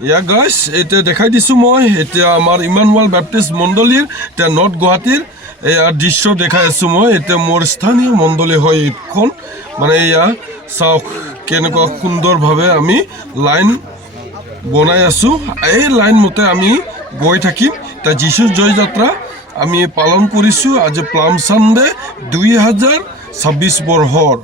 ইয়া গাইজ এতিয়া দেখাই দিছোঁ মই এতিয়া আমাৰ ইমানুৱেল বেপ্টিষ্ট মণ্ডলীৰ এতিয়া নৰ্থ গুৱাহাটীৰ এয়া দৃশ্য দেখাই আছোঁ মই এতিয়া মোৰ স্থানীয় মণ্ডলী হয় এইখন মানে এয়া চাওক কেনেকুৱা সুন্দৰভাৱে আমি লাইন বনাই আছোঁ এই লাইন মতে আমি গৈ থাকিম এতিয়া যীশু জয় যাত্ৰা আমি পালন কৰিছোঁ আজি প্লাম ছানডে 2026 বৰ্ষৰ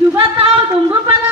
juga tahu tunggu pada.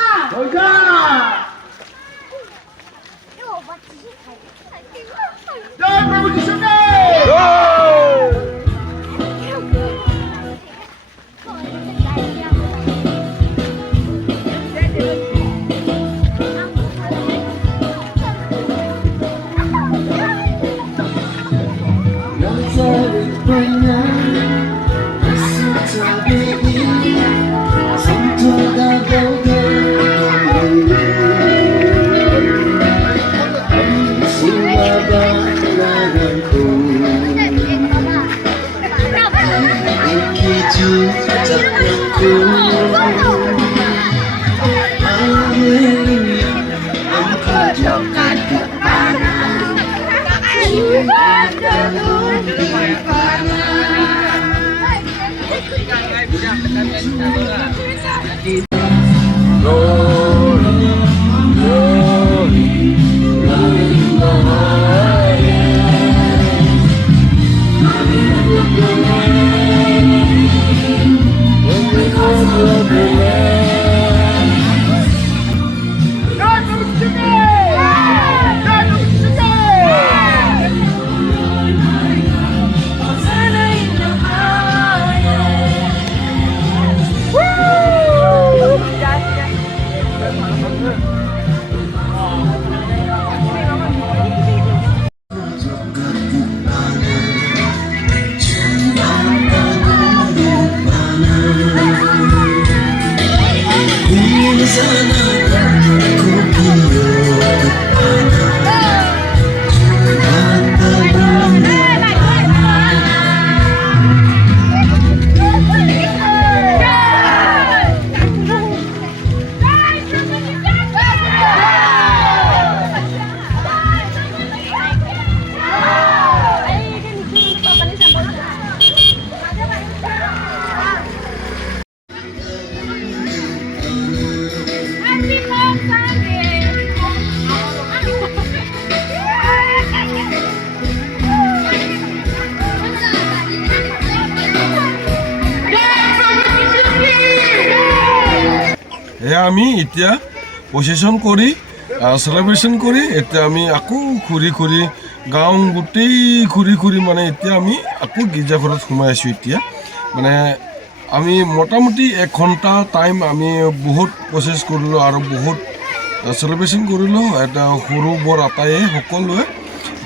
আমি এতিয়া প্ৰচেছন কৰি চেলিব্ৰেশ্যন কৰি এতিয়া আমি আকৌ ঘূৰি গাঁও গোটেই ঘূৰি মানে এতিয়া আমি আকৌ গীৰ্জাঘৰত সোমাই আছোঁ এতিয়া মানে আমি মোটামুটি 1 ঘণ্টা টাইম আমি বহুত প্ৰচেছ কৰিলোঁ আৰু বহুত চেলিব্ৰেশ্যন কৰিলোঁ এটা সৰু বৰ আটায়ে সকলোৱে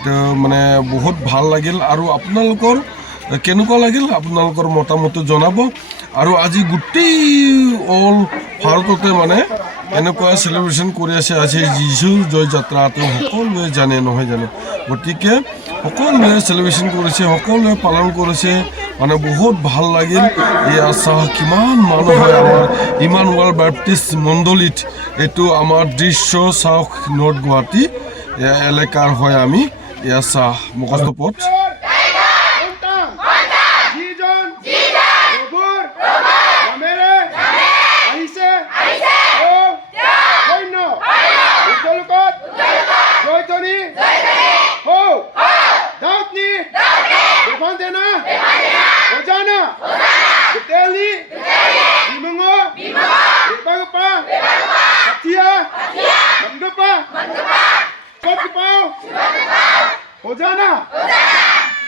এইটো মানে বহুত ভাল লাগিল আৰু আপোনালোকৰ কেনেকুৱা লাগিল আপোনালোকৰ মতামত জনাব আৰু আজি গোটেই অল ভাৰততে মানে এনেকুৱা চেলিব্ৰেশ্যন কৰি আছে আজি যীশুৰ জয় যাত্ৰাটো সকলোৱে জানে নহয় জানো গতিকে সকলোৱে চেলিব্ৰেশ্যন কৰিছে সকলোৱে পালন কৰিছে মানে বহুত ভাল লাগিল এয়া চাহ কিমান মানুহ হয় আমাৰ ইমানুৱেল বেপ্টিষ্ট মণ্ডলীত এইটো আমাৰ দৃশ্য চাওক নৰ্থ গুৱাহাটী এলেকাৰ হয় আমি এয়া চাহ মুখস্থ পথ